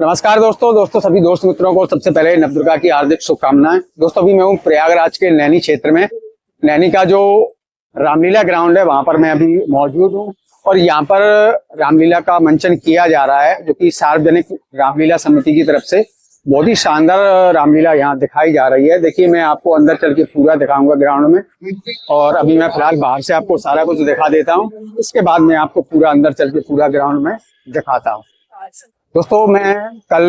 नमस्कार दोस्तों सभी दोस्त मित्रों को सबसे पहले नवदुर्गा की हार्दिक शुभकामनाएं। दोस्तों अभी मैं हूँ प्रयागराज के नैनी क्षेत्र में। नैनी का जो रामलीला ग्राउंड है वहां पर मैं अभी मौजूद हूँ और यहाँ पर रामलीला का मंचन किया जा रहा है, जो कि सार्वजनिक रामलीला समिति की तरफ से बहुत ही शानदार रामलीला यहाँ दिखाई जा रही है। देखिए मैं आपको अंदर चल के पूरा दिखाऊंगा ग्राउंड में, और अभी मैं फिलहाल बाहर से आपको सारा कुछ दिखा देता हूँ। इसके बाद मैं आपको पूरा अंदर चल के पूरा ग्राउंड में दिखाता हूँ। दोस्तों मैं कल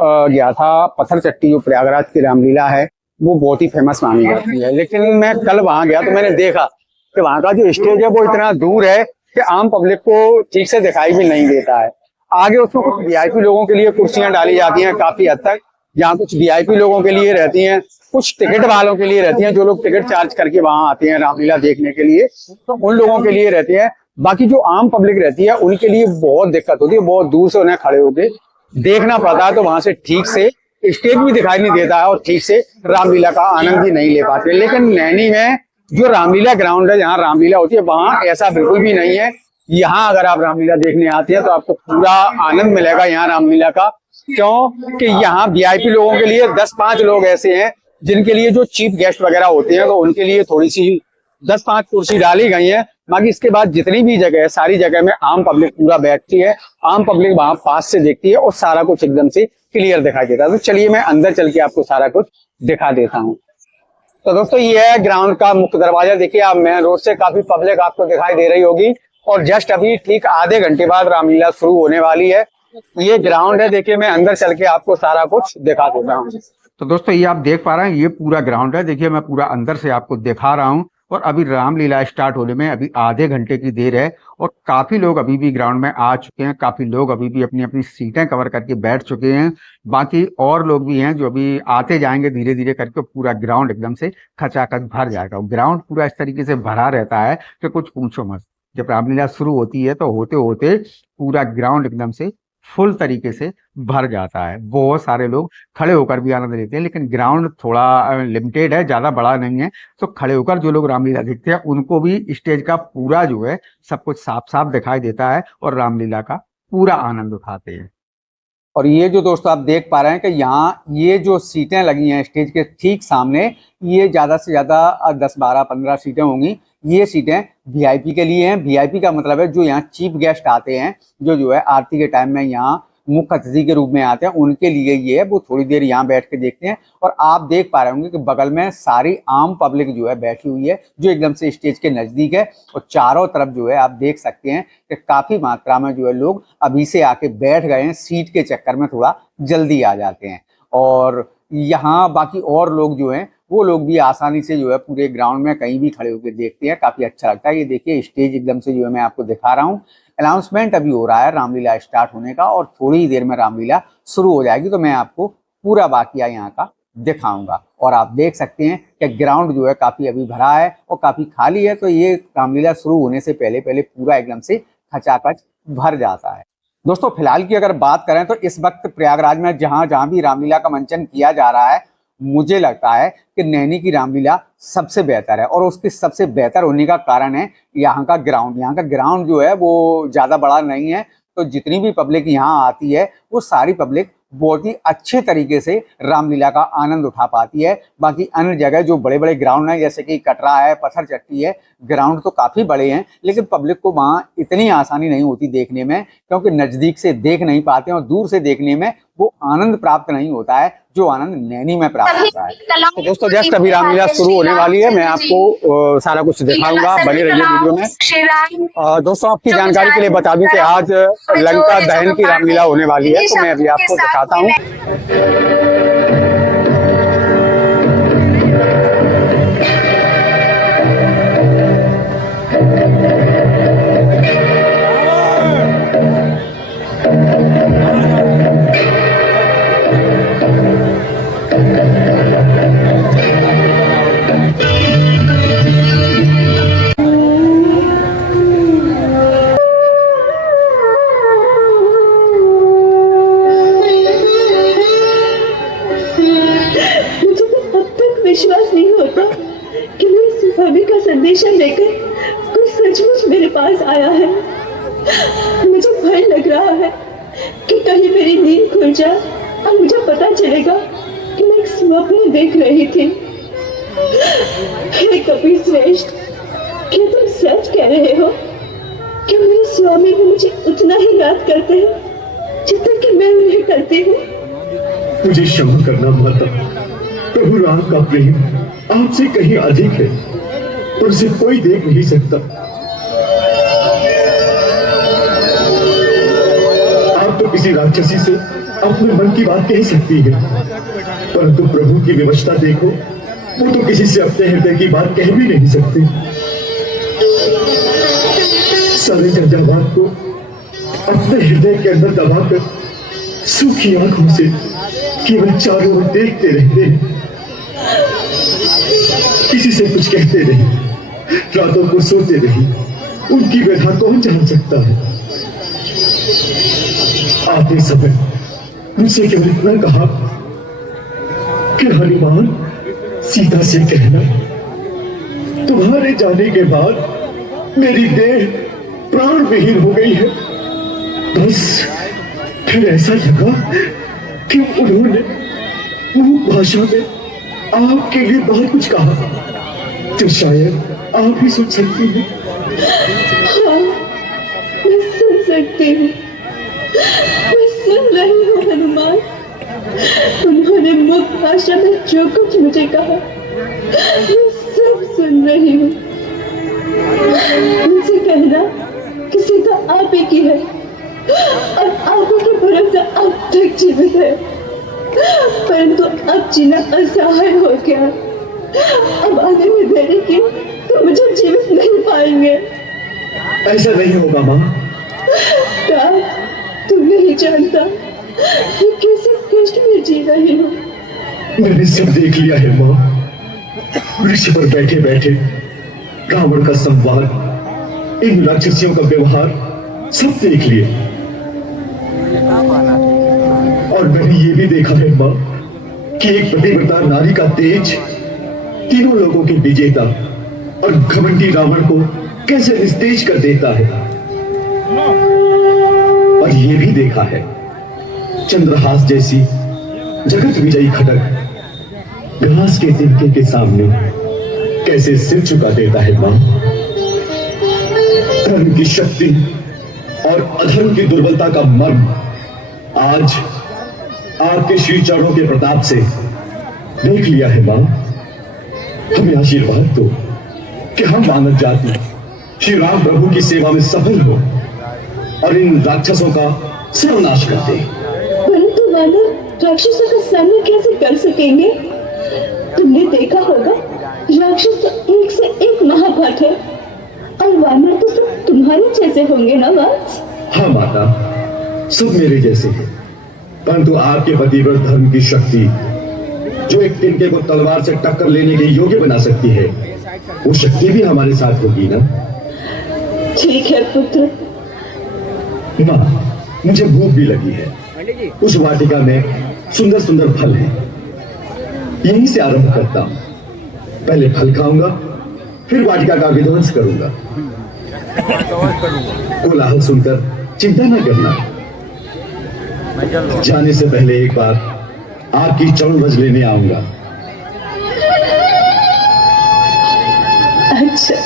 गया था पत्थर चट्टी, जो प्रयागराज की रामलीला है वो बहुत ही फेमस मानी जाती है, लेकिन मैं कल वहां गया तो मैंने देखा कि वहां का जो स्टेज है वो इतना दूर है कि आम पब्लिक को ठीक से दिखाई भी नहीं देता है। आगे उसमें कुछ वीआईपी लोगों के लिए कुर्सियां डाली जाती हैं काफी हद तक, जहाँ कुछ वीआईपी लोगों के लिए रहती हैं, कुछ टिकट वालों के लिए रहती हैं, जो लोग टिकट चार्ज करके वहां आते हैं रामलीला देखने के लिए, तो उन लोगों के लिए रहती है। बाकी जो आम पब्लिक रहती है उनके लिए बहुत दिक्कत होती है, बहुत दूर से उन्हें खड़े होकर देखना पड़ता है, तो वहां से ठीक से स्टेज भी दिखाई नहीं देता है और ठीक से रामलीला का आनंद भी नहीं ले पाते। लेकिन नैनी में जो रामलीला ग्राउंड है, जहाँ रामलीला होती है, वहां ऐसा बिल्कुल भी नहीं है। यहाँ अगर आप रामलीला देखने आते हैं तो आपको पूरा आनंद मिलेगा यहाँ रामलीला का। क्यों कि यहाँ वीआईपी लोगों के लिए 10-5 लोग ऐसे हैं जिनके लिए जो चीफ गेस्ट वगैरह होते हैं, तो उनके लिए थोड़ी सी 10-5 कुर्सी डाली गई है। बाकी इसके बाद जितनी भी जगह है, सारी जगह में आम पब्लिक पूरा बैठती है, आम पब्लिक वहां पास से देखती है और सारा कुछ एकदम से क्लियर दिखाई देता है। तो चलिए मैं अंदर चल के आपको सारा कुछ दिखा देता हूँ। तो दोस्तों ये है ग्राउंड का मुख्य दरवाजा। देखिए आप मेन रोड से काफी पब्लिक आपको दिखाई दे रही होगी, और जस्ट अभी ठीक आधे घंटे बाद रामलीला शुरू होने वाली है। ये ग्राउंड है, देखिए मैं अंदर चल के आपको सारा कुछ दिखा देता हूँ। तो दोस्तों ये आप देख पा रहे हैं, ये पूरा ग्राउंड है। देखिए मैं पूरा अंदर से आपको दिखा रहा हूँ, और अभी रामलीला स्टार्ट होने में अभी आधे घंटे की देर है, और काफी लोग अभी भी ग्राउंड में आ चुके हैं। काफी लोग अभी भी अपनी अपनी सीटें कवर करके बैठ चुके हैं। बाकी और लोग भी हैं जो अभी आते जाएंगे धीरे धीरे करके। पूरा ग्राउंड एकदम से खचाखच भर जाएगा। ग्राउंड पूरा इस तरीके से भरा रहता है कि कुछ पूछो मत। जब रामलीला शुरू होती है तो होते होते पूरा ग्राउंड एकदम से फुल तरीके से भर जाता है। बहुत सारे लोग खड़े होकर भी आनंद लेते हैं, लेकिन ग्राउंड थोड़ा लिमिटेड है, ज्यादा बड़ा नहीं है। तो खड़े होकर जो लोग रामलीला देखते हैं उनको भी स्टेज का पूरा जो है सब कुछ साफ साफ दिखाई देता है, और रामलीला का पूरा आनंद उठाते हैं। और ये जो दोस्तों आप देख पा रहे हैं कि यहाँ ये जो सीटें लगी हैं स्टेज के ठीक सामने, ये ज्यादा से ज्यादा 10, 12, 15 सीटें होंगी। ये सीटें वीआईपी के लिए हैं। वीआईपी का मतलब है जो यहाँ चीफ गेस्ट आते हैं, जो है आरती के टाइम में यहाँ मुख्य अतिथि के रूप में आते हैं, उनके लिए ये है। वो थोड़ी देर यहाँ बैठ के देखते हैं। और आप देख पा रहे होंगे कि बगल में सारी आम पब्लिक जो है बैठी हुई है, जो एकदम से स्टेज के नजदीक है। और चारों तरफ जो है आप देख सकते हैं कि काफी मात्रा में जो है लोग अभी से आके बैठ गए हैं। सीट के चक्कर में थोड़ा जल्दी आ जाते हैं। और यहाँ बाकी और लोग जो हैं वो लोग भी आसानी से जो है पूरे ग्राउंड में कहीं भी खड़े होकर देखते हैं। काफी अच्छा लगता है। ये देखिए स्टेज एकदम से जो है मैं आपको दिखा रहा हूँ। अनाउंसमेंट अभी हो रहा है रामलीला स्टार्ट होने का, और थोड़ी ही देर में रामलीला शुरू हो जाएगी, तो मैं आपको पूरा बाकिया यहाँ का दिखाऊंगा। और आप देख सकते हैं कि ग्राउंड जो है काफी अभी भरा है और काफी खाली है। तो ये रामलीला शुरू होने से पहले पहले पूरा एकदम से खचाखच भर जाता है। दोस्तों फिलहाल की अगर बात करें तो इस वक्त प्रयागराज में जहां भी रामलीला का मंचन किया जा रहा है, मुझे लगता है कि नैनी की रामलीला सबसे बेहतर है। और उसके सबसे बेहतर होने का कारण है यहाँ का ग्राउंड। यहाँ का ग्राउंड जो है वो ज्यादा बड़ा नहीं है, तो जितनी भी पब्लिक यहाँ आती है वो सारी पब्लिक बहुत ही अच्छे तरीके से रामलीला का आनंद उठा पाती है। बाकी अन्य जगह जो बड़े बड़े ग्राउंड हैं, जैसे कि कटरा है, पत्थर चट्टी है, ग्राउंड तो काफी बड़े हैं, लेकिन पब्लिक को वहाँ इतनी आसानी नहीं होती देखने में, क्योंकि नजदीक से देख नहीं पाते हैं और दूर से देखने में वो आनंद प्राप्त नहीं होता है जो आनंद नैनी में प्राप्त होता है। तो दोस्तों जस्ट अभी रामलीला शुरू होने वाली है, मैं आपको सारा कुछ दिखाऊंगा, बने रहिए वीडियो में। दोस्तों आपकी जानकारी के लिए बता दूं कि आज लंका दहन की रामलीला होने वाली है, तो मैं अभी आपको दिखाता हूँ। विश्वास नहीं होता कि मेरी भाभी का संदेशा लेकर कोई सचमुच मेरे पास आया है। मुझे भय लग रहा है कि कहीं मेरी नींद खुल जाए और मुझे पता चलेगा कि मैं एक स्वप्न देख रही थी। हे कपिल श्रेष्ठ, क्या तुम सच कह रहे हो कि मेरे स्वामी भी मुझे उतना ही याद करते हैं जितना कि मैं उन्हें करती हूँ? मुझे क्षमा करना माता, प्रभु राम का प्रेम आपसे कहीं अधिक है और उसे कोई देख नहीं सकता। आप तो किसी राक्षसी से अपने मन की बात कह सकती है, परंतु प्रभु की विवशता देखो, वो तो किसी से अपने हृदय की बात कह भी नहीं सकते। सारे झंझावात को अपने हृदय के अंदर दबाकर सूखी आंखों से केवल चारों ओर देखते रहते हैं, किसी से कुछ कहते नहीं, रातों को सोते नहीं। उनकी व्यथा कौन जान सकता है? आते समय मुझसे केवल इतना कहा कि हनुमान, सीता से कहना तुम्हारे जाने के बाद मेरी देह प्राण विहीन हो गई है। बस फिर ऐसा लगा कि उन्होंने वो भाषा में आपके लिए बहुत कुछ कहा जो शायद आप भी सुन सकती हैं। हाँ, मैं सुन सकती हूँ, मैं सुन रही हूँ हनुमान। उन्होंने मुख भाषा में जो कुछ मुझे कहा मैं सब सुन रही हूँ। मुझसे कहना कि सीता आप ही की है और आप ही के भरोसे अब तक जीवित है, परंतु अब जीना असहाय हो गया। अब आगे में देरी की तो मुझे जीवित नहीं पाएंगे। ऐसा नहीं होगा माँ। क्या तुम नहीं जानता मैं कैसे कष्ट में जी रही हूँ? मैंने सब देख लिया है माँ। वृक्ष पर बैठे बैठे रावण का संवाद, इन राक्षसियों का व्यवहार सब देख लिए। और मैंने ये भी देखा है माँ कि एक पतिव्रता नारी का तेज तीनों लोगों के विजेता और घमंडी रावण को कैसे निस्तेज कर देता है। और ये भी देखा है चंद्रहास जैसी जगत विजयी खड़ग घास के तिनके के सामने कैसे सिर झुका देता है मां। धर्म की शक्ति और अधर्म की दुर्बलता का मर्म आज आपके श्री चरणों के प्रताप से देख लिया है मां। हमें आशीर्वाद दो कि हम मानव जाति श्री राम प्रभु की सेवा में सफल हो और इन राक्षसों का सर्वनाश कर दे। परंतु वानर राक्षसों का सामना कैसे कर सकेंगे? तुमने देखा होगा राक्षस तो एक से एक महापाठ है और वानर तो सब तुम्हारे जैसे होंगे ना वत्स? हाँ माता, सब मेरे जैसे हैं, परंतु आपके पतिव्रत धर्म की शक्ति जो एक तिनके को तलवार से टक्कर लेने के योग्य बना सकती है, वो शक्ति भी हमारे साथ होगी ना। ठीक है पुत्र। माँ, मुझे भूख भी लगी है। उस वाटिका में सुंदर सुंदर फल हैं, यहीं से आरंभ करता हूँ। पहले फल खाऊंगा, फिर वाटिका का विध्वंस करूंगा। कोलाहल सुनकर चिंता न करना। जाने से पहले एक बार आपकी चरण रज लेने आऊंगा। अच्छा।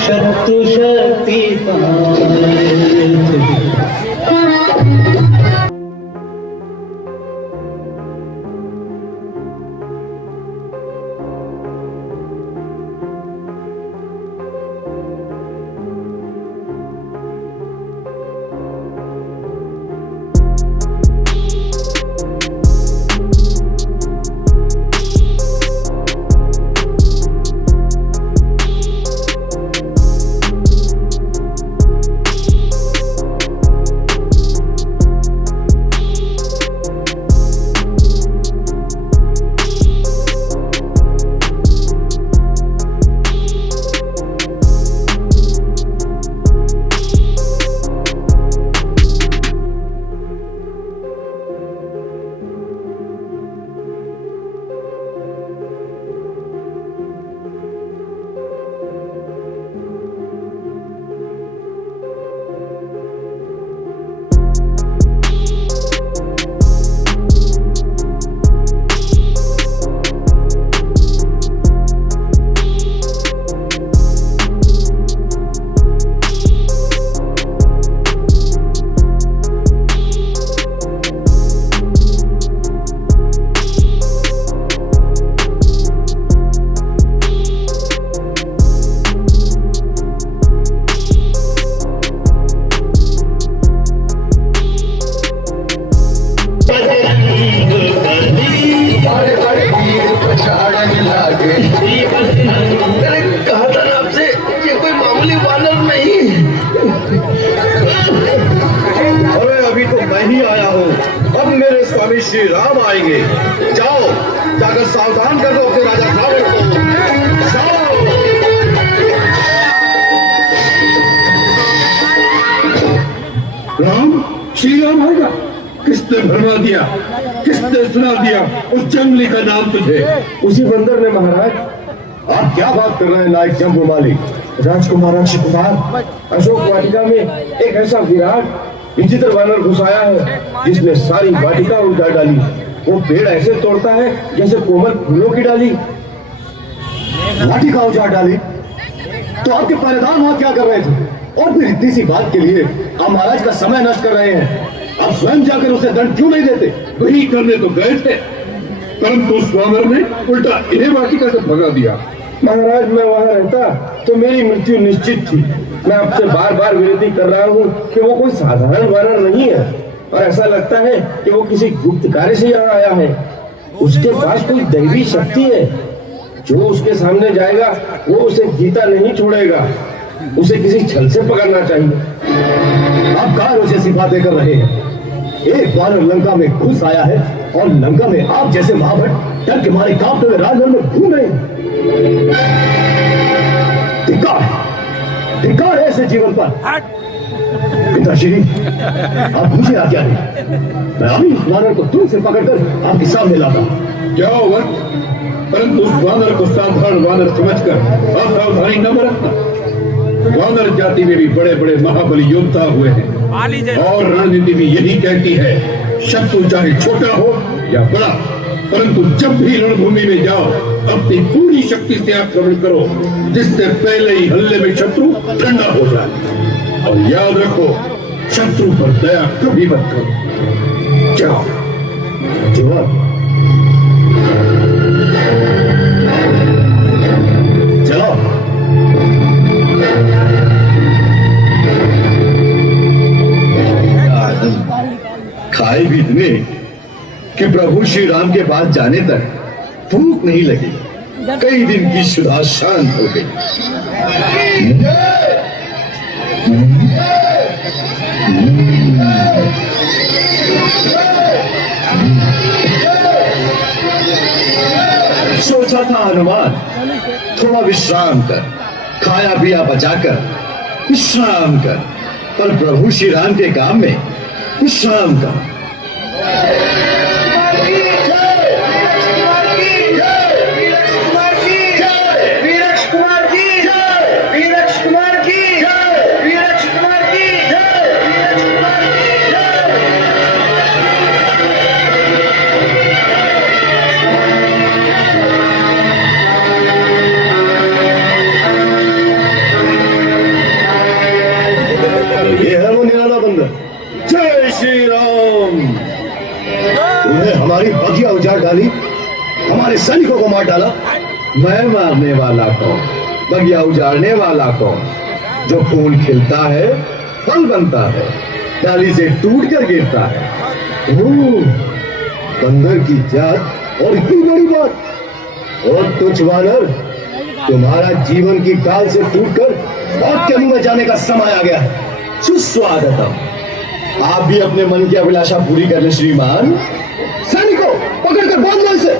शत्रु शक्ति आया हूँ। अब मेरे स्वामी श्री राम आएंगे। जाओ, जाकर सावधान कर दो अपने राजा रावण को। जाओ। राम, श्री राम आएगा? किसने भरमा दिया, किसने सुना दिया उस जंगली का नाम तुझे? उसी बंदर ने महाराज। आप क्या बात कर रहे हैं नायक जम्बूमाली? राजकुमार अक्षय कुमार अशोक वाटिका में एक ऐसा विराट विचित्र वानर घुसाया है जिसने सारी वाटिका उजाड़ डाली। वो पेड़ ऐसे तोड़ता है जैसे कोमल फूलों की डाली। वाटिका उजाड़ डाली? तो आपके पहरेदार वहां क्या कर रहे थे? और फिर इतनी सी बात के लिए आप महाराज का समय नष्ट कर रहे हैं। आप स्वयं जाकर उसे दंड क्यों नहीं देते? वही करने तो गए थे, परंतु उस वानर ने उल्टा इन्हें वाटिका से भगा दिया। महाराज, मैं वहां रहता तो मेरी मृत्यु निश्चित थी। मैं आपसे बार बार विनती कर रहा हूँ कि वो कोई साधारण वानर नहीं है, और ऐसा लगता है कि वो किसी गुप्त कार्य से यहाँ आया है। उसके पास कोई दैवी शक्ति है। जो उसके सामने जाएगा वो उसे जीता नहीं छोड़ेगा। उसे किसी छल से पकड़ना चाहिए। आप कहाँ जैसी बातें कर रहे हैं? एक वानर लंका में घुस आया है और लंका में आप जैसे महाभट डर के मारे कांपते हुए राजमहल में घूम रहे हैं। धिक्कार है ऐसे जीवन पर। पिताश्री, आप मुझे आज्ञा दें। मैं अभी इस वानर को दूर से पकड़कर आपके सामने लाता। जाओ वक्त, परंतु उस वानर को साधारण वानर समझकर असावधानी न बरतना। वानर जाति में भी बड़े बड़े महाबली योद्धा हुए हैं, और रणनीति भी यही कहती है, शत्रु चाहे छोटा हो या बड़ा, परंतु जब भी रणभूमि में जाओ अपनी पूरी शक्ति से आक्रमण करो, जिससे पहले ही हल्ले में शत्रु ठंडा हो जाए। और याद रखो, शत्रु पर दया कभी मत करो। जाओ। जवाब। चलो। खाए भी इतने कि प्रभु श्री राम के पास जाने तक भूख नहीं लगी। कई दिन की शुदा शांत हो गई। सोचा था हनुमान, थोड़ा विश्राम कर, खाया पिया बचाकर विश्राम कर, पर प्रभु श्री राम के काम में विश्राम कर। ये है वो निराला बंदर। जय श्री राम। उन्हें हमारी बगिया उजाड़ डाली, हमारे सैनिकों को मार डाला। मैं मारने वाला कौन, बगिया उजाड़ने वाला कौन? जो फूल खिलता है फल बनता है, डाली से टूट कर गिरता है। ओह, बंदर की जात और इतनी बड़ी बात। और तुझ वानर, तुम्हारा जीवन की काल से टूटकर मौत के मुंह में जाने का समय आ गया है। सुस्वागतम। आप भी अपने मन की अभिलाषा पूरी कर ले श्रीमान। सैनिकों, पकड़कर बांध लो इसे।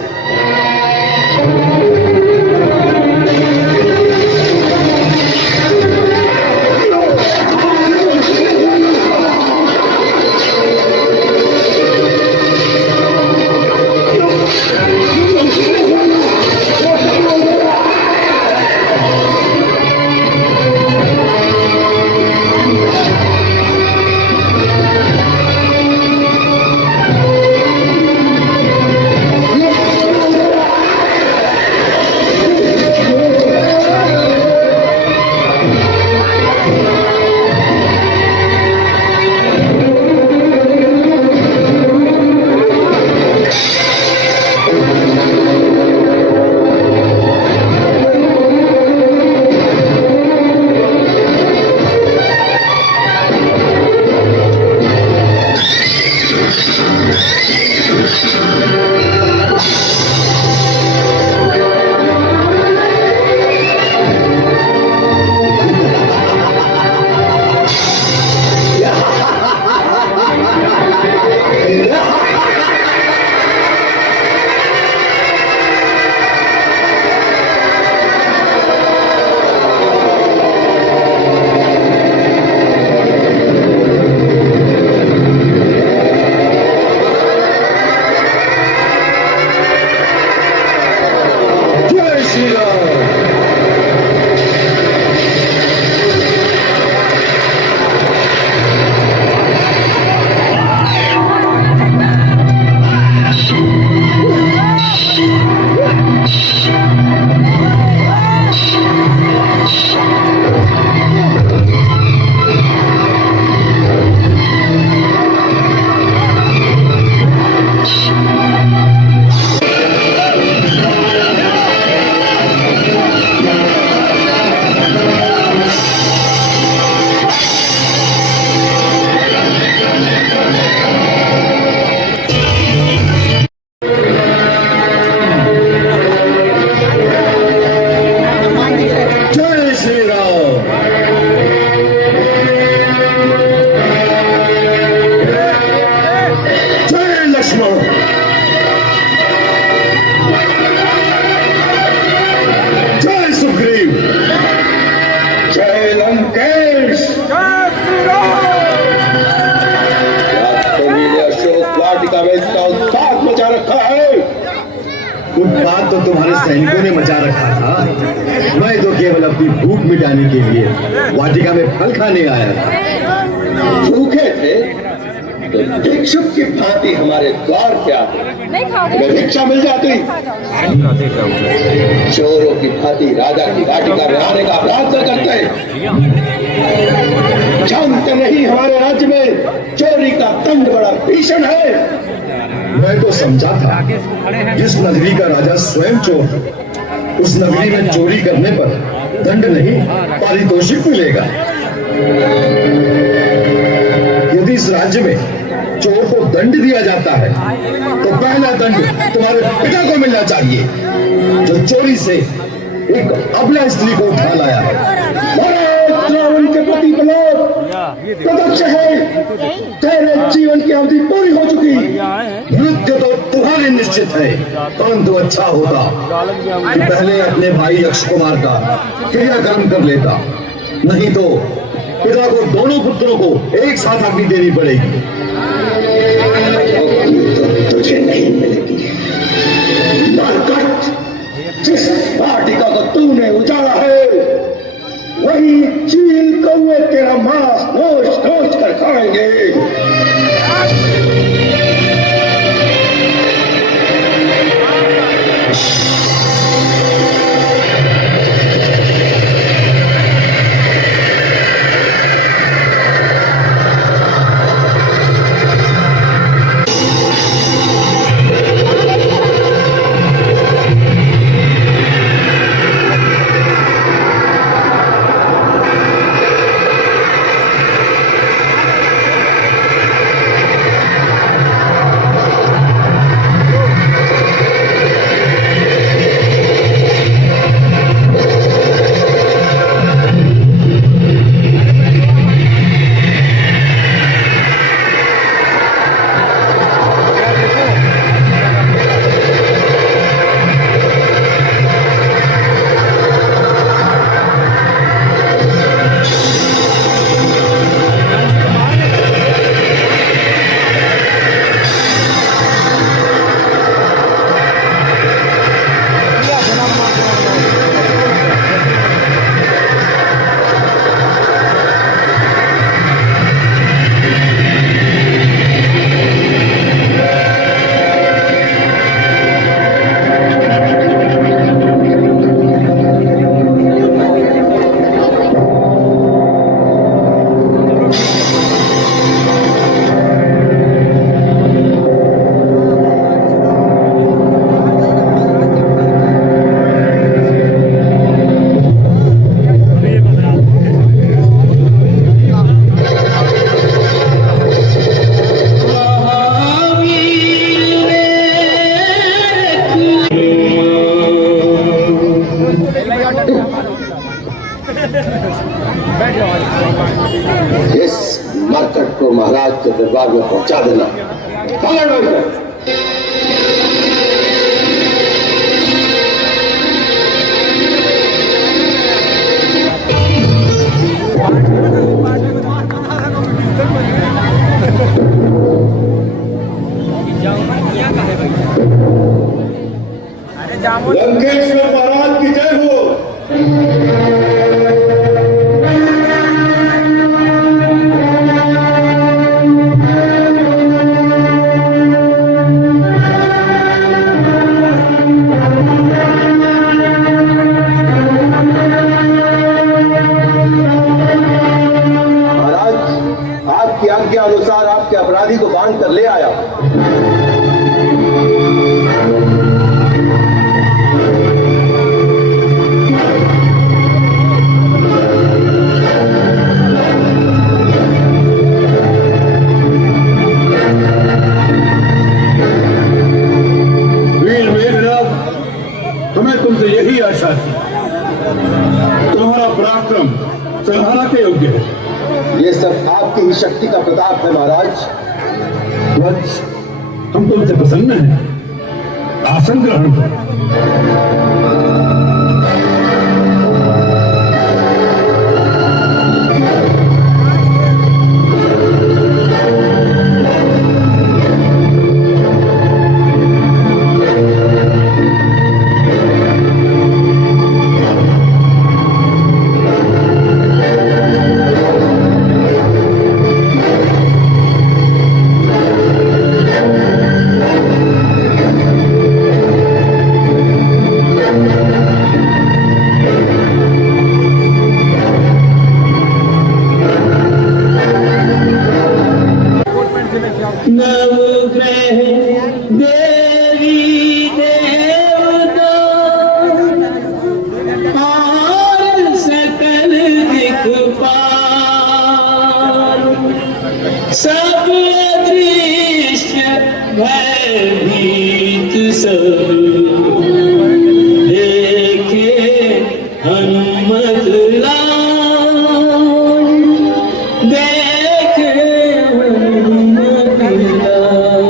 सैनिकों ने मचा रखा था। मैं तो केवल अपनी भूख मिटाने के लिए वाटिका में फल खाने आया था। भूखे थे तो भिक्षुक की भांति हमारे द्वार पे आते, अगर भिक्षा मिल जाती चोरों की भांति राजा की वाटिका में आने का अपराध न करते। जानते नहीं हमारे राज्य में चोरी का दंड बड़ा भीषण है। मैं तो समझा था जिस नगरी का राजा स्वयं चोर है, उस नगरी में चोरी करने पर दंड नहीं पारितोषिक मिलेगा। यदि इस राज्य में चोर को दंड दिया जाता है तो पहला दंड तुम्हारे पिता को मिलना चाहिए, जो चोरी से एक अबला स्त्री को उठा लाया है। उनके प्रति प्रदक्ष है, तेरे जीवन की अवधि पूरी हो चुकी। मृत्यु तो तुम्हारी निश्चित है, परंतु अच्छा होता कि पहले अपने भाई यक्ष कुमार का क्रियाक्रम कर लेता, नहीं तो पिता को दोनों पुत्रों को एक साथ अग्नि देनी पड़ेगी। तो तुझे नहीं मिलेगी। नरकट, जिस वाटिका को तूने उजाड़ा है वही चील कौवे तेरा मांस नोच नोच कर खाएंगे। इस मरकट को महाराज के दरबार में पहुंचा देना। लंकेश्वर महाराज की जय हो। आपकी आज्ञा अनुसार आपके अपराधी को बांध कर ले आया। वीर मेघनाथ, हमें तुमसे यही आशा थी। तुम्हारा पराक्रम सराहना के योग्य है। ये सब आपकी ही शक्ति का प्रताप है महाराज। वत्स, हम तुमसे प्रसन्न हैं। आसन ग्रहण करो। सब अदृश्य भयभीत सब देखे हनुमत लाल, देखे हनुमत लाल।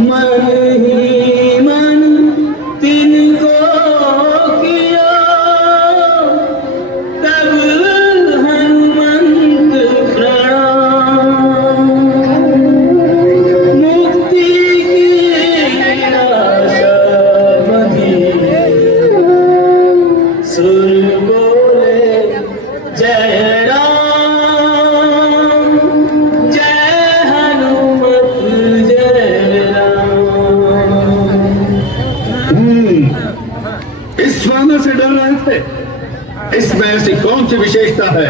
मन ही मन तिनको किया, तब हनुमंत प्रणाम। मुक्ति की आशा बंधी, सुर बोले जय राम, जय हनुमत जय राम। इस वानर से डर रहे थे? इसमें ऐसी कौन सी विशेषता है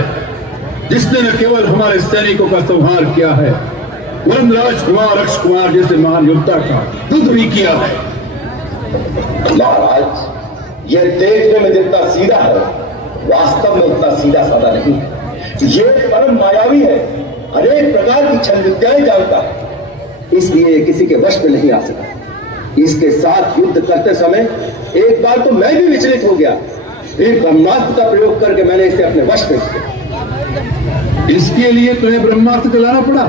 जिसने न केवल हमारे सैनिकों का संहार किया है, वरन राजकुमार अक्ष कुमार जैसे महान योद्धा का युद्ध भी किया है? महाराज, यह देखने में जितना सीधा है, वास्तव में उतना सीधा साधा नहीं है। ये परम मायावी है, अनेक प्रकार की छल विद्याएं जानता है, इसलिए किसी के वश में नहीं आ सका। इसके साथ युद्ध करते समय एक बार तो मैं भी विचलित हो गया, फिर ब्रह्मास्त्र का प्रयोग करके मैंने इसे अपने वश में किया। इसके लिए तुम्हें ब्रह्मास्त्र चलाना पड़ा?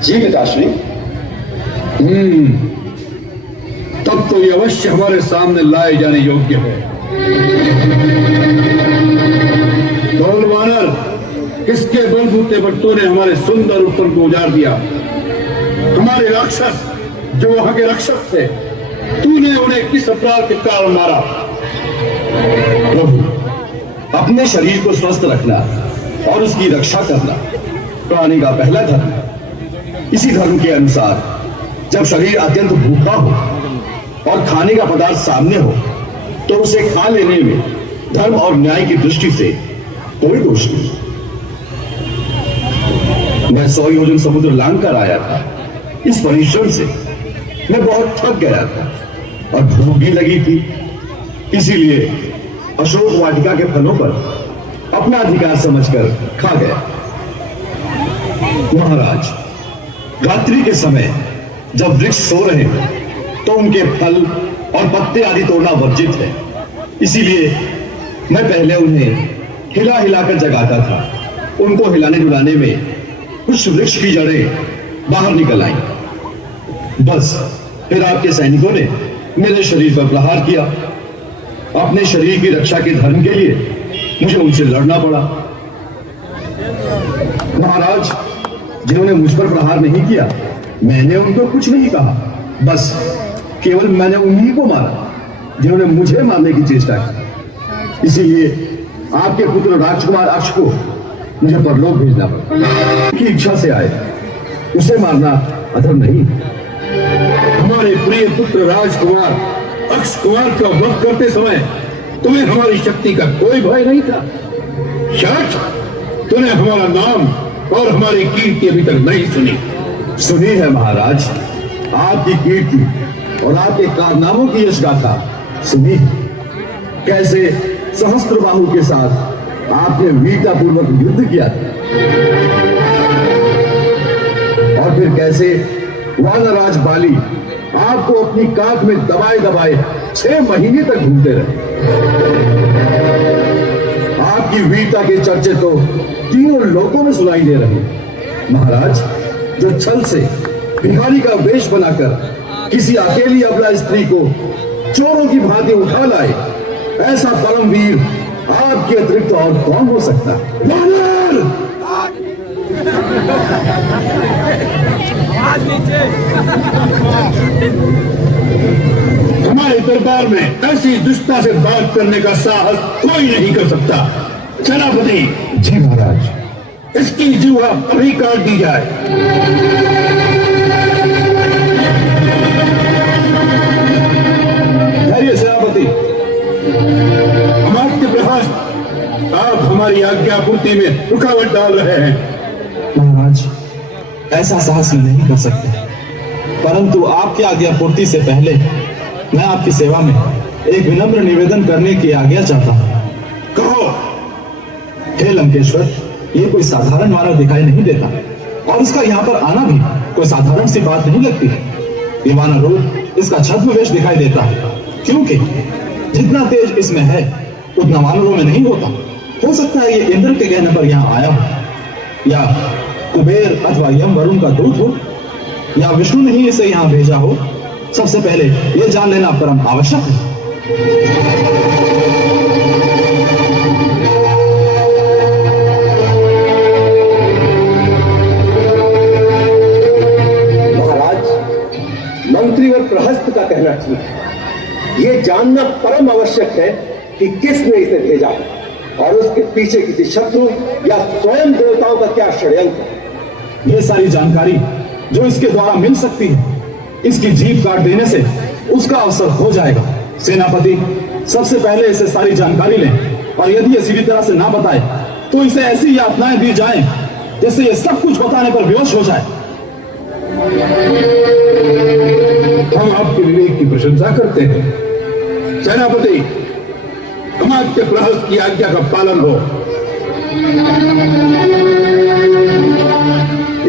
जी पिताश्री। तब तो ये अवश्य हमारे सामने लाए जाने योग्य है। दौल वानर, किसके बलबूते पर तूने हमारे सुंदर उत्तर को उजाड़ दिया? हमारे राक्षस जो वहां के रक्षक थे, तूने उन्हें किस अपराध के कारण मारा? प्रभु, अपने शरीर को स्वस्थ रखना और उसकी रक्षा करना प्राणी का पहला धर्म है। इसी धर्म के अनुसार जब शरीर अत्यंत भूखा हो और खाने का पदार्थ सामने हो, तो उसे खा लेने में धर्म और न्याय की दृष्टि से कोई दोष नहीं। मैं 100 योजन समुद्र लांग कर आया था। इस परिश्रम से मैं बहुत थक गया था और भूख भी लगी थी, इसीलिए अशोक वाटिका के फलों पर अपना अधिकार समझकर खा गया। महाराज, रात्रि के समय जब वृक्ष सो रहे हैं तो उनके फल और पत्ते आदि तोड़ना वर्जित है, इसीलिए मैं पहले उन्हें हिला हिलाकर जगाता था। उनको हिलाने डुलाने में कुछ वृक्ष की जड़ें बाहर निकल आई। बस फिर आपके सैनिकों ने मेरे शरीर पर प्रहार किया। अपने शरीर की रक्षा के धर्म के लिए मुझे उनसे लड़ना पड़ा। महाराज, जिन्होंने मुझ पर प्रहार नहीं किया, मैंने उनको कुछ नहीं कहा, बस केवल मैंने उन्हीं को मारा जिन्होंने मुझे मारने की चेष्टा की। इसीलिए आपके पुत्र राजकुमार अक्ष को मुझे परलोक भेजना पड़ा। की इच्छा से आए, उसे मारना अधर्म नहीं। हमारे प्रिय पुत्र राजकुमार अक्ष कुमार का वध करते समय तुम्हें हमारी शक्ति का कोई भय नहीं था? शायद तूने हमारा नाम और हमारी कीर्ति अभी तक नहीं सुनी। सुनी है महाराज, आपकी कीर्ति और आपके कारनामों की यश गाथा सुनी। कैसे सहस्त्रबाहु के साथ आपने वीरतापूर्वक युद्ध किया था, और फिर कैसे वानराज बाली आपको अपनी काख में दबाए दबाए 6 महीने तक घूमते रहे। आपकी वीरता के चर्चे तो तीनों लोकों में सुनाई दे रहे हैं। महाराज, जो छल से भिखारी का वेश बनाकर किसी अकेली अबला स्त्री को चोरों की भांति उठा लाए, ऐसा परम वीर आपके अतिरिक्त और कौन हो सकता है? वानर! हमारे दरबार में ऐसी दुष्टता से बात करने का साहस कोई नहीं कर सकता। सेनापति जी महाराज। इसकी जुआ अभी काट दी जाए। धैर्य सेनापति। अमात्य प्रहस्त, आप हमारी आज्ञा पूर्ति में रुकावट डाल रहे हैं। महाराज, ऐसा साहस मैं नहीं कर सकता। परंतु आपकी आज्ञा पूर्ति से पहले मैं आपकी सेवा में एक विनम्र निवेदन करने की आज्ञा चाहता हूँ। कहो। हे लंकेश्वर, ये कोई साधारण मानव दिखाई नहीं देता और इसका यहाँ पर आना भी कोई साधारण सी बात नहीं लगती है। ये मानव रूप इसका छद्म वेश दिखाई देता है, क्योंकि जितना तेज इसमें है उतना वानरों में नहीं होता। हो सकता है ये इंद्र के कहने पर यहाँ आया हो, या कुबेर अथवा यम वरुण का दूत हो, या विष्णु ने ही इसे यहाँ भेजा हो। सबसे पहले ये जान लेना परम आवश्यक है। महाराज, मंत्री और प्रहस्त का कहना ठीक है। ये जानना परम आवश्यक है कि किसने इसे भेजा है और उसके पीछे किसी शत्रु या स्वयं देवताओं का क्या षड्यंत्र है। ये सारी जानकारी जो इसके द्वारा मिल सकती है, इसकी जीभ काट देने से उसका अवसर हो जाएगा। सेनापति, सबसे पहले इसे सारी जानकारी लें और यदि ये सीधी तरह से ना बताए तो इसे ऐसी यातनाएं दी जाएं जिससे ये सब कुछ बताने पर बेहोश हो जाए। हम आपके विवेक की प्रशंसा करते हैं सेनापति। समाज प्रहस्त की आज्ञा का पालन हो।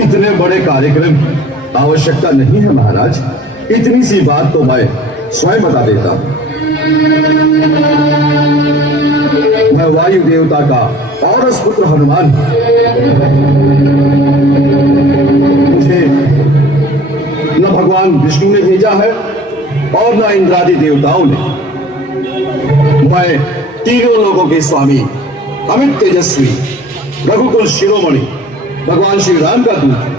इतने बड़े कार्यक्रम की आवश्यकता नहीं है महाराज। इतनी सी बात तो मैं स्वयं बता देता हूं। मैं वायु देवता का औरस पुत्र हनुमान हूं। मुझे न भगवान विष्णु ने भेजा है और न इंद्रादि देवताओं ने। मैं तीनों लोगों के स्वामी, अमित तेजस्वी, रघुकुल शिरोमणि भगवान श्री राम का दूत है।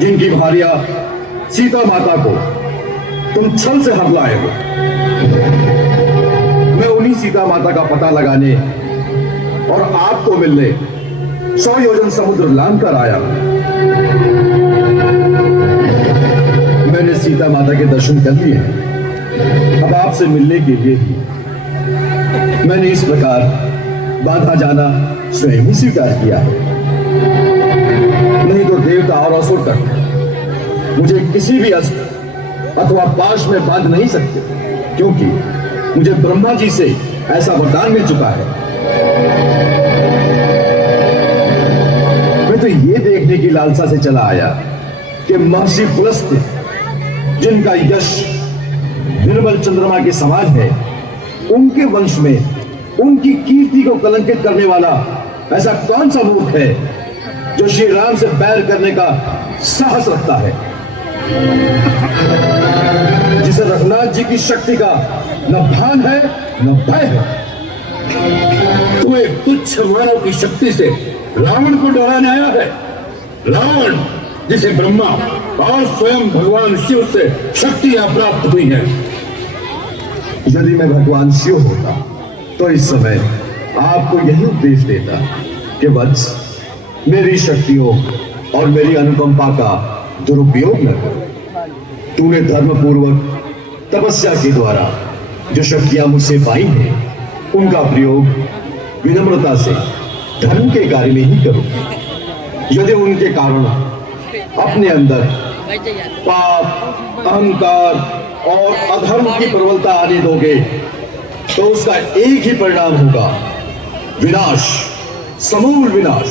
जिनकी भार्या सीता माता को तुम छल से हर लाए हो, मैं उन्हीं सीता माता का पता लगाने और आपको मिलने 100 योजन समुद्र लांघ कर आया। मैंने सीता माता के दर्शन कर लिए। अब आपसे मिलने के लिए ही मैंने इस प्रकार बाधा जाना स्वयं ही स्वीकार किया है। नहीं तो देवता और असुर तक मुझे किसी भी अस्त्र अथवा पाश में बांध नहीं सकते, क्योंकि मुझे ब्रह्मा जी से ऐसा वरदान मिल चुका है। मैं तो ये देखने की लालसा से चला आया कि महर्षि पुलस्त्य, जिनका यश निर्मल चंद्रमा के समान है, उनके वंश में उनकी कीर्ति को कलंकित करने वाला ऐसा कौन सा मूर्ख है जो श्री राम से बैर करने का साहस रखता है, जिसे रघुनाथ जी की शक्ति का न भान है न भय है। तू एक तुच्छ मानव की शक्ति से रावण को डराने आया है। रावण जिसे ब्रह्मा और स्वयं भगवान शिव से शक्तियां प्राप्त हुई हैं। यदि मैं भगवान शिव होता तो इस समय आपको यही उपदेश देता कि वत्स, मेरी शक्तियों और मेरी अनुकंपा का दुरुपयोग न करो। तूने धर्म पूर्वक तपस्या के द्वारा जो शक्तियां मुझसे पाई हैं, उनका प्रयोग विनम्रता से धर्म के कार्य में ही करो। यदि उनके कारण अपने अंदर पाप, अहंकार और अधर्म की प्रबलता आने दोगे तो उसका एक ही परिणाम होगा, विनाश, समूल विनाश।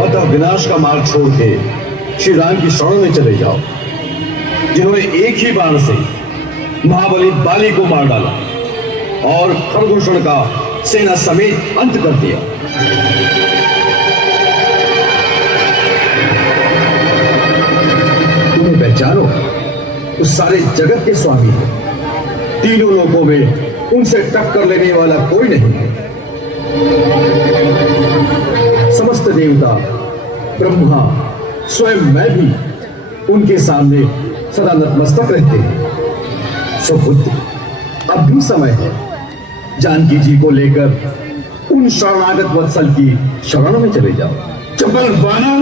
अतः विनाश का मार्ग छोड़ के श्री राम की शरण में चले जाओ, जिन्होंने एक ही बाण से महाबली बाली को मार डाला और खरदूषण का सेना समेत अंत कर दिया। तुम्हें पहचानो, उस सारे जगत के स्वामी है। तीनों लोकों में उनसे टक्कर लेने वाला कोई नहीं है। समस्त देवता, ब्रह्मा, स्वयं मैं भी उनके सामने सदा नतमस्तक रहते हैं। सुपुत्र, अब भी समय है। जानकी जी को लेकर उन शरणागत वत्सल की शरण में चले जाओ। चपल वानर,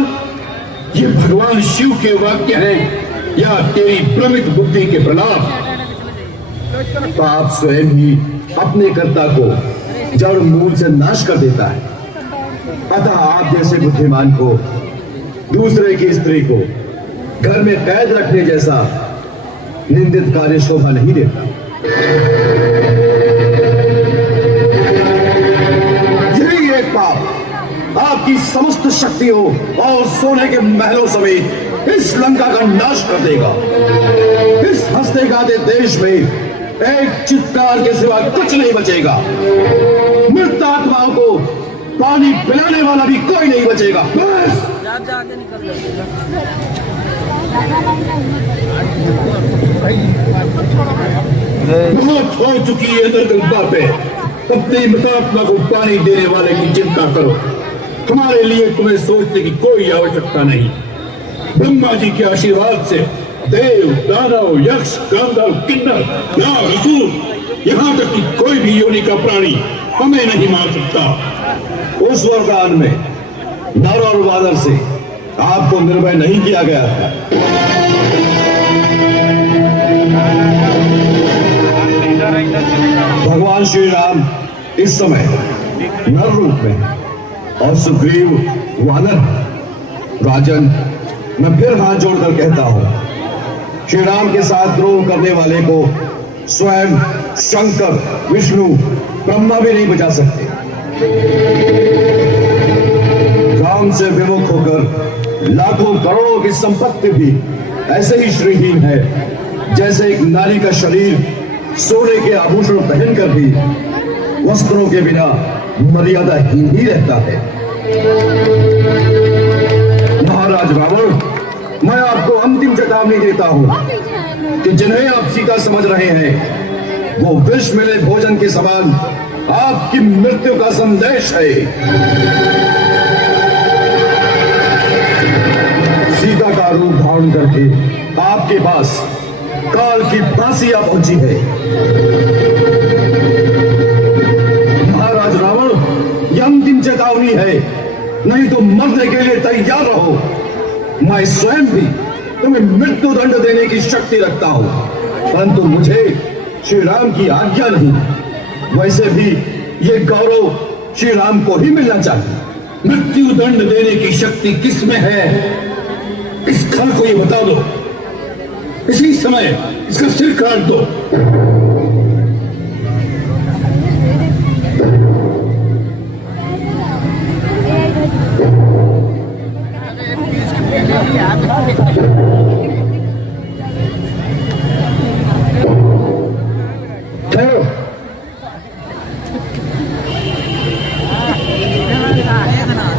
ये भगवान शिव के वाक्य हैं या तेरी भ्रमित बुद्धि के प्रलाप? पाप स्वयं ही अपने कर्ता को जड़ मूल से नाश कर देता है। अतः आप जैसे बुद्धिमान को दूसरे की स्त्री को घर में कैद रखने जैसा निंदित कार्य शोभा नहीं देता। यही एक पाप आपकी समस्त शक्तियों और सोने के महलों समेत इस लंका का नाश कर देगा। इस हंसते गाते देश में एक चित्कार के सिवा कुछ नहीं बचेगा। मृत आत्माओं को पानी पिलाने वाला भी कोई नहीं बचेगा। बस बहुत हो चुकी है दरगंगा पे। अपनी मृतात्मा को पानी देने वाले की चिंता करो। तुम्हारे लिए तुम्हें सोचने की कोई आवश्यकता नहीं। ब्रह्मा जी के आशीर्वाद से देव, दानव, यक्ष, गांधर्व, किन्नर, नाग, असुर, यहाँ तक कि कोई भी योनि का प्राणी हमें नहीं मार सकता। उस वरदान में नर और वानर से आपको निर्भय नहीं किया गया था। भगवान श्री राम इस समय नर रूप में और सुग्रीव वानर। राजन, मैं फिर हाथ जोड़कर कहता हूं, श्री राम के साथ द्रोह करने वाले को स्वयं शंकर, विष्णु, ब्रह्मा भी नहीं बचा सकते। राम से विमुख होकर लाखों करोड़ों की संपत्ति भी ऐसे ही श्रीहीन है जैसे एक नारी का शरीर सोने के आभूषण पहनकर भी वस्त्रों के बिना मर्यादाहीन ही रहता है। महाराज रावण, मैं आपको अंतिम चेतावनी देता हूं कि जिन्हें आप सीता समझ रहे हैं वो विष मिले भोजन के समान आपकी मृत्यु का संदेश है। सीता का रूप धारण करके आपके पास काल की फांसी आ पहुंची है। महाराज रावण, यह अंतिम चेतावनी है, नहीं तो मरने के लिए तैयार रहो। मैं स्वयं भी तुम्हें मृत्यु दंड देने की शक्ति रखता हूं, परंतु मुझे श्री राम की आज्ञा नहीं। वैसे भी ये गौरव श्री राम को ही मिलना चाहिए। मृत्यु दंड देने की शक्ति किसमें है? इस खल को ये बता दो। इसी समय इसका सिर काट दो।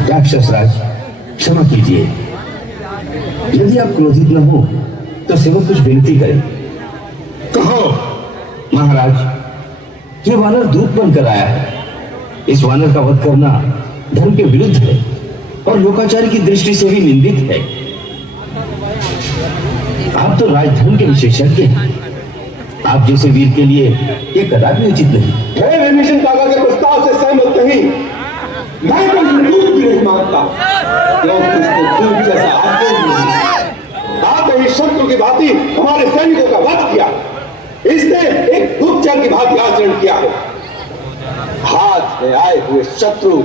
राक्षस राज, क्षमा कीजिए। यदि आप क्रोधित न हो तो सेवक कुछ विनती करें। कहो। महाराज, ये वानर दूत बनकर आया है। इस वानर का वध करना धर्म के विरुद्ध है और लोकाचार की दृष्टि से भी निंदित है। आप तो राजधर्म के विशेषज्ञ हैं। आप जैसे वीर के लिए ये कदापि उचित नहीं। मैं विभीषण सागर के प्रस्ताव से सहमत नहीं। मैं तो दूध भी नहीं मांगता, क्योंकि उसने दूध जैसा आपने शत्रु की भांति हमारे सैनिकों का वध किया। इसने एक गुप्तचर की भांति आचरण किया है। हाथ में आए हुए शत्रु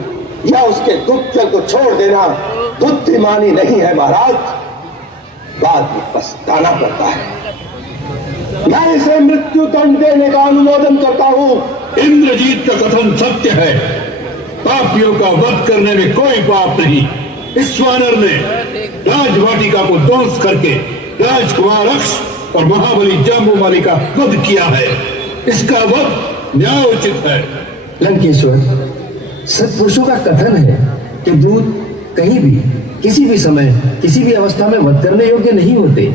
या उसके गुप्तचर को छोड़ देना बुद्धिमानी नहीं है महाराज, बाद में पछताना पड़ता है। मैं इसे मृत्यु दंड देने का अनुमोदन करता हूं। इंद्रजीत का कथन सत्य है। पापियों का वध करने में कोई पाप नहीं। इस वानर ने राजवाटिका को ध्वंस करके राजकुमार अक्ष और महाबली जाम्बुवाली का वध किया है। इसका वध न्यायोचित है। लंकेश्वर, सत्पुरुषों का कथन है कि दूत कहीं भी, किसी भी समय, किसी भी अवस्था में वध करने योग्य नहीं होते।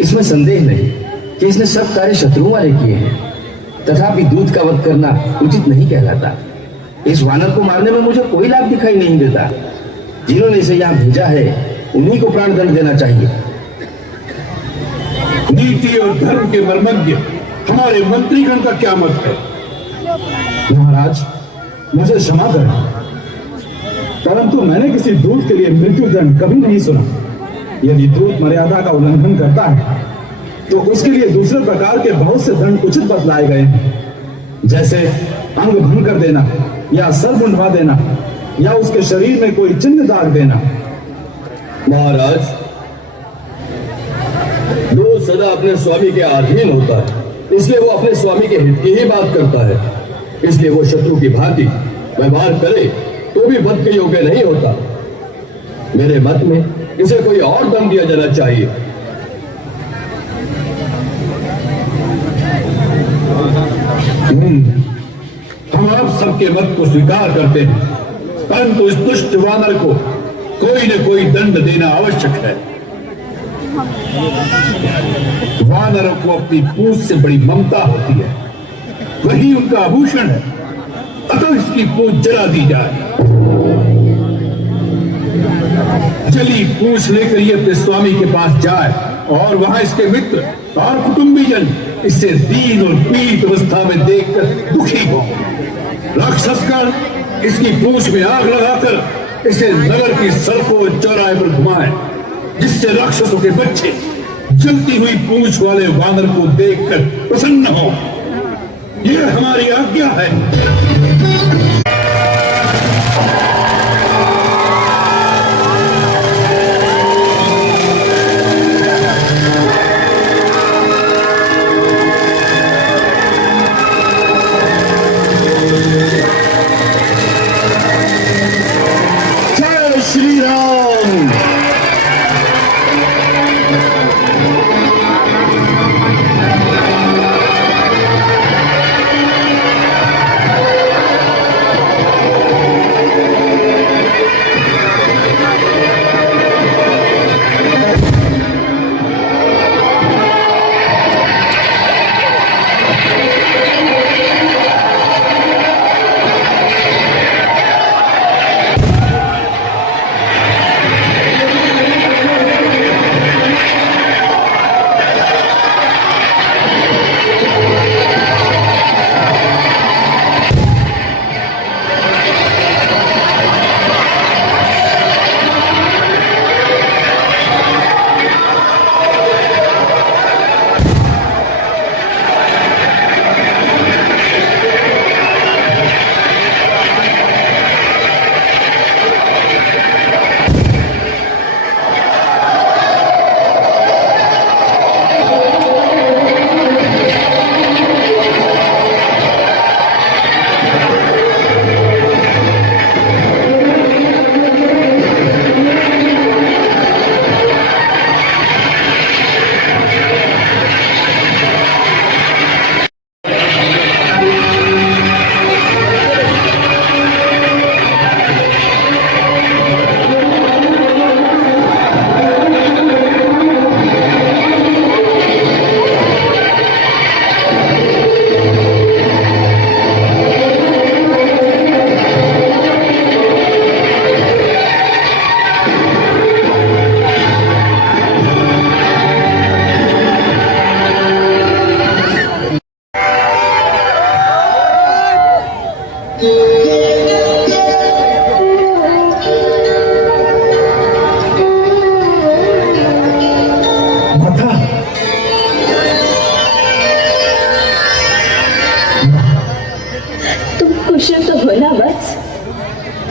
इसमें संदेह नहीं कि इसने सब कार्य शत्रुओं वाले किए हैं, तथापि दूत का वध करना उचित नहीं कहलाता। इस वानर को मारने में मुझे कोई लाभ दिखाई नहीं देता। जिन्होंने इसे यहाँ भेजा है उन्हीं को प्राण दंड देना चाहिए। नीति और धर्म के मर्मज्ञ हमारे मंत्रीगण का क्या मत है? महाराज, मुझे क्षमा करें, परंतु मैंने किसी दूत के लिए मृत्यु दंड कभी नहीं सुना। यदि दूत मर्यादा का उल्लंघन करता है तो उसके लिए दूसरे प्रकार के बहुत से दंड उचित बतलाए गए हैं, जैसे अंग भंग कर देना, या सर मुंडवा देना, या उसके शरीर में कोई चिन्ह दाग देना। महाराज, दोस्त सदा अपने स्वामी के अधीन होता है, इसलिए वो अपने स्वामी के हित की ही बात करता है। इसलिए वो शत्रु की भांति व्यवहार करे तो भी वध के योग्य नहीं होता। मेरे मत में इसे कोई और दंड दिया जाना चाहिए। हम आप सबके मत को स्वीकार करते हैं, परंतु इस दुष्ट वानर को कोई न कोई दंड देना आवश्यक है। वानरों को अपनी पूंछ से बड़ी ममता होती है, वही उनका आभूषण है, अतः इसकी पूंछ जला दी जाए। जली पूंछ लेकर ये अपने स्वामी के पास जाए और वहां इसके मित्र और कुटुंबीजन इसे दीन और पीड़ित अवस्था में देखकर दुखी हो। राक्षसगण इसकी पूंछ में आग लगाकर इसे नगर की सड़कों और चौराहे पर घुमाए, जिससे राक्षसों के बच्चे जलती हुई पूंछ वाले वानर को देखकर प्रसन्न हो। यह हमारी आज्ञा है। जय श्री राम।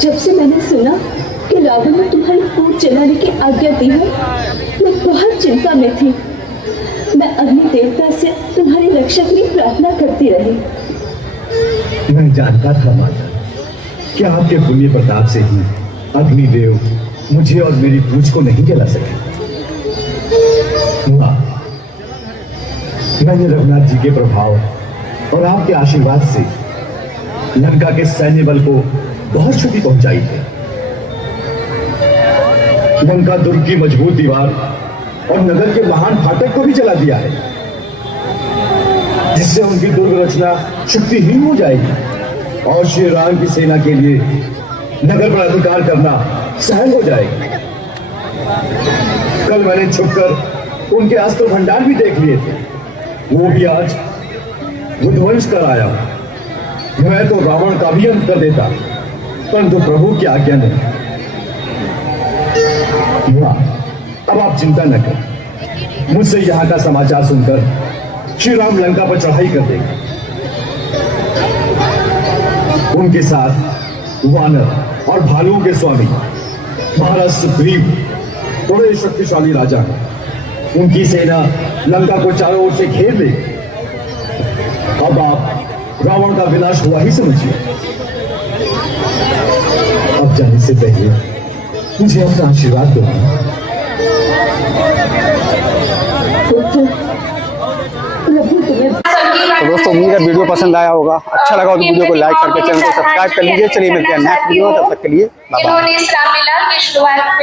जब से मैंने सुना कि रावण ने तुम्हारी पूंछ जलाने की आज्ञा दी है, मैं बहुत चिंता में थी। मैं अग्नि देवता से तुम्हारी रक्षा के लिए प्रार्थना करती रही। मैं जानता था माता कि आपके पुण्य प्रताप से ही अग्निदेव मुझे और मेरी पूंछ को नहीं जला सके। मां, मैंने रघुनाथ जी के प्रभाव और आपके आशीर्वाद से लंका के सैन्य बल को बहुत क्षति पहुंचाई है। लंका दुर्ग की मजबूत दीवार और नगर के महान फाटक को भी जला दिया है, जिससे उनकी दुर्ग रचना शक्तिहीन हो जाएगी और श्री राम की सेना के लिए नगर पर अधिकार करना सहज हो जाएगा। कल मैंने छुपकर उनके अस्त्र भंडार भी देख लिए थे, वो भी आज विध्वंस कर आया। मैं तो रावण का भी अंत कर देता, परंतु प्रभु की आज्ञा नहीं। अब आप चिंता न करें, मुझसे यहाँ का समाचार सुनकर श्री राम लंका पर चढ़ाई कर देंगे। उनके साथ वानर और भालुओं के स्वामी महाराज सुग्रीव बड़े शक्तिशाली राजा हैं। उनकी सेना लंका को चारों ओर से घेर ले। अब आप रावण का विनाश हुआ ही समझिए। अब जाने से पहले मुझे अपना आशीर्वाद दो। तो दोस्तों उम्मीद है वीडियो पसंद आया होगा, अच्छा लगा तो वीडियो को लाइक करके चैनल को सब्सक्राइब कर लीजिए। चलिए मिलते हैं नेक्स्ट वीडियो में, तब तक के लिए बाय बाय। इन्होंने इस रामलीला की शुरुआत